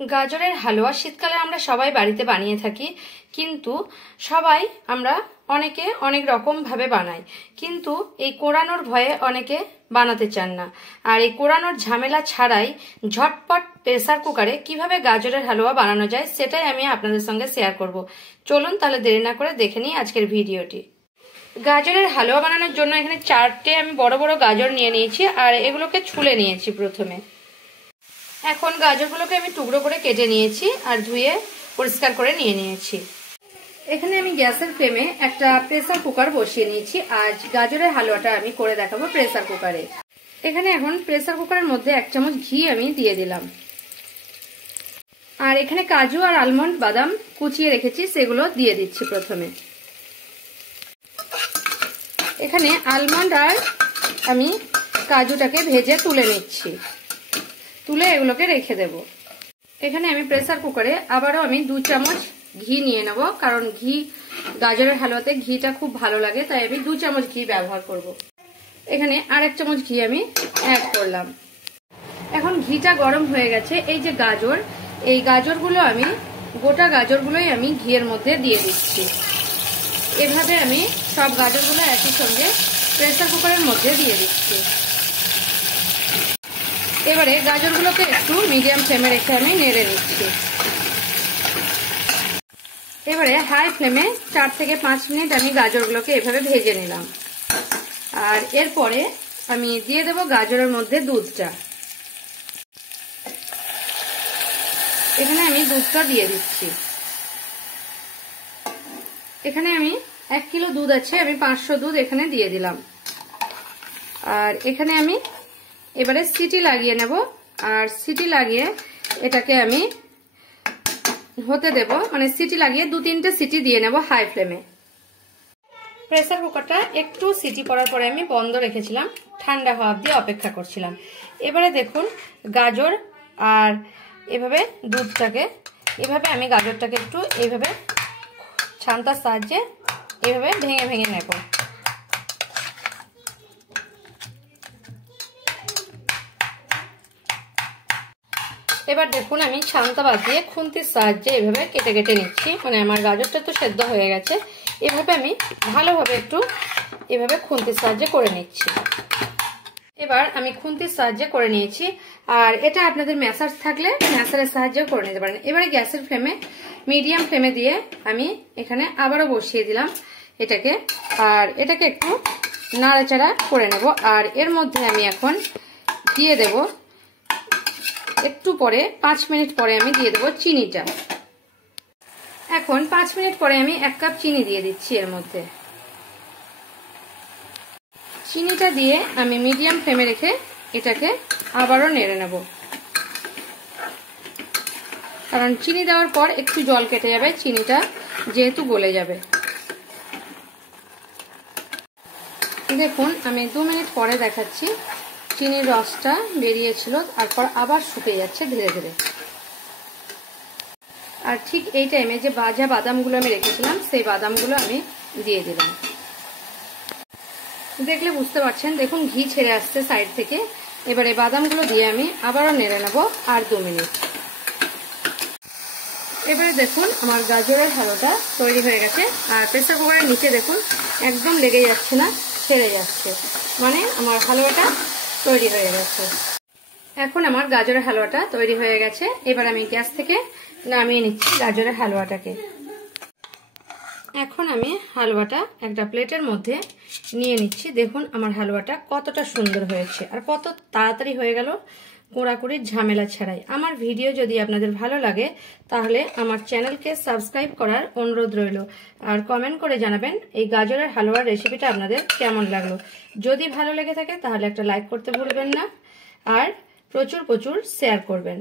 গাজরের হালুয়া শীতকালে আমরা সবাই বাড়িতে বানিয়ে থাকি, কিন্তু সবাই আমরা অনেকে অনেক রকম ভাবে বানাই, কিন্তু এই কোরানোর ভয়ে অনেকে বানাতে চান না। আর এই কোরানোর ঝামেলা ছাড়াই ঝটপট প্রেসার কুকারে কিভাবে গাজরের হালুয়া বানানো যায় সেটাই আমি আপনাদের সঙ্গে শেয়ার করব। চলুন তাহলে দেরি না করে দেখে নিই আজকের ভিডিওটি। গাজরের হালুয়া বানানোর জন্য এখানে 4টে আমি বড় বড় গাজর নিয়ে নিয়েছি, আর এগুলোকে ছুলে নিয়েছি প্রথমে। এখন গাজরগুলোকে আমি টুকরো করে কেটে নিয়েছি আর ধুয়ে পরিষ্কার করে নিয়ে নিয়েছি। এখানে আমি গ্যাসের ফ্লেমে একটা প্রেসার কুকার বসিয়ে নিয়েছি। আজ গাজরের হালুয়াটা আমি করে দেখাবো প্রেসার কুকারে। এখানে এখন প্রেসার কুকারের মধ্যে 1 চামচ ঘি আমি দিয়ে দিলাম, আর এখানে কাজু আর আলমন্ড বাদাম কুচিয়ে রেখেছি সেগুলো দিয়ে দিচ্ছি প্রথমে। এখানে আলমন্ড আর আমি কাজুটাকে ভেজে তুলে নিচ্ছি, তুলে এগুলোকে রেখে দেব। এখানে আমি প্রেসার কুকারে আবারও আমি 2 চামচ ঘি নিয়ে নেব, কারণ ঘি গাজরের হালুয়াতে ঘিটা খুব ভালো লাগে, তাই আমি 2 চামচ ঘি ব্যবহার করব। এখানে আর 1 চামচ ঘি আমি অ্যাড করলাম। এখন ঘিটা গরম হয়ে গেছে। এই যে গাজর, এই গাজরগুলো আমি গোটা গাজরগুলোই আমি ঘিয়ের মধ্যে দিয়ে দিচ্ছি। এভাবে আমি সব গাজরগুলো একই সঙ্গে প্রেসার কুকারের মধ্যে দিয়ে দিচ্ছি। এবারে গাজরগুলোকে একটু মিডিয়াম ফ্লেমে রেখে আমি নেড়ে নিচ্ছি। এবারে হাই ফ্লেমে 4 থেকে 5 মিনিট আমি গাজরগুলোকে এভাবে ভেজে নিলাম। আর এরপরে আমি দিয়ে দেব গাজরের মধ্যে দুধটা। এখানে আমি দুধটা দিয়ে দিচ্ছি। এখানে আমি 1 কিলো দুধ আছে, আমি 500 দুধ এখানে দিয়ে দিলাম। আর এখানে আমি এবারে সিটি লাগিয়ে নেব, আর সিটি লাগিয়ে এটাকে আমি হতে দেব, মানে সিটি লাগিয়ে 2-3টে সিটি দিয়ে নেব হাই ফ্লেমে। প্রেসার কুকারটা একটু সিটি পড়ার পরে আমি বন্ধ রেখেছিলাম, ঠান্ডা হওয়া অবধি অপেক্ষা করছিলাম। এবারে দেখুন গাজর আর এভাবে দুধটাকে এভাবে আমি গাজরটাকে একটু এইভাবে ছান্তার সাহায্যে এভাবে ভেঙে ভেঙে নেব। এবার দেখুন আমি ছান্তা বাদ দিয়ে খুন্তির সাহায্যে এভাবে কেটে কেটে নিচ্ছি, মানে আমার গাজরটা তো সেদ্ধ হয়ে গেছে। এভাবে আমি ভালোভাবে একটু এভাবে খুন্তির সাহায্যে করে নিচ্ছি। এবার আমি খুন্তির সাহায্যে করে নিয়েছি, আর এটা আপনাদের ম্যাশার থাকলে ম্যাশারের সাহায্যেও করে নিতে পারেন। এবারে গ্যাসের ফ্লেমে মিডিয়াম ফ্লেমে দিয়ে আমি এখানে আবারও বসিয়ে দিলাম এটাকে, আর এটাকে একটু নাড়াচাড়া করে নেব। আর এর মধ্যে আমি এখন দিয়ে দেব একটু পরে 5 মিনিট পরে আমি দিয়ে দেবো চিনিটা। এখন 5 মিনিট পরে আমি 1 কাপ চিনি দিয়ে দিচ্ছি এর মধ্যে। চিনিটা দিয়ে আমি মিডিয়াম ফ্লেমে রেখে এটাকে আবারও নেড়ে নেব, কারণ চিনি দেওয়ার পর একটু জল কেটে যাবে, চিনিটা যেহেতু গলে যাবে। দেখুন আমি 2 মিনিট পরে দেখাচ্ছি, চিনির রসটা বেরিয়েছিল, তারপর আবার শুকিয়ে যাচ্ছে ধীরে ধীরে। আর ঠিক এই টাইমে যে ভাজা বাদামগুলো আমি রেখেছিলাম সেই বাদামগুলো আমি দিয়ে দিলাম। দেখলে বুঝতে পারছেন, দেখুন ঘি ছেড়ে আসছে সাইড থেকে। এবারে বাদামগুলো দিয়ে আমি আবারও নেড়ে নেব আর 2 মিনিট। এবারে দেখুন আমার গাজরের হালুয়াটা তৈরি হয়ে গেছে। আর প্রেসার কুকারের নিচে দেখুন একদম লেগে যাচ্ছে না, ছেড়ে যাচ্ছে, মানে আমার হালুয়াটা তৈরি হয়ে গেছে। এখন আমার গাজরের হালুয়াটা তৈরি হয়ে গেছে। এবার আমি গ্যাস থেকে নামিয়ে নিচ্ছি গাজরের হালুয়াটাকে। এখন আমি হালুয়াটা একটা প্লেটের মধ্যে নিয়ে নিচ্ছি। দেখুন আমার হালুয়াটা কতটা সুন্দর হয়েছে আর কত তাড়াতাড়ি হয়ে গেল, কোড়াকুড়ির ঝামেলা ছাড়াই। আমার ভিডিও যদি আপনাদের ভালো লাগে তাহলে আমার চ্যানেলকে সাবস্ক্রাইব করার অনুরোধ রইল, আর কমেন্ট করে জানাবেন এই গাজরের হালুয়ার রেসিপিটা আপনাদের কেমন লাগলো। যদি ভালো লেগে থাকে তাহলে একটা লাইক করতে ভুলবেন না, আর প্রচুর প্রচুর শেয়ার করবেন।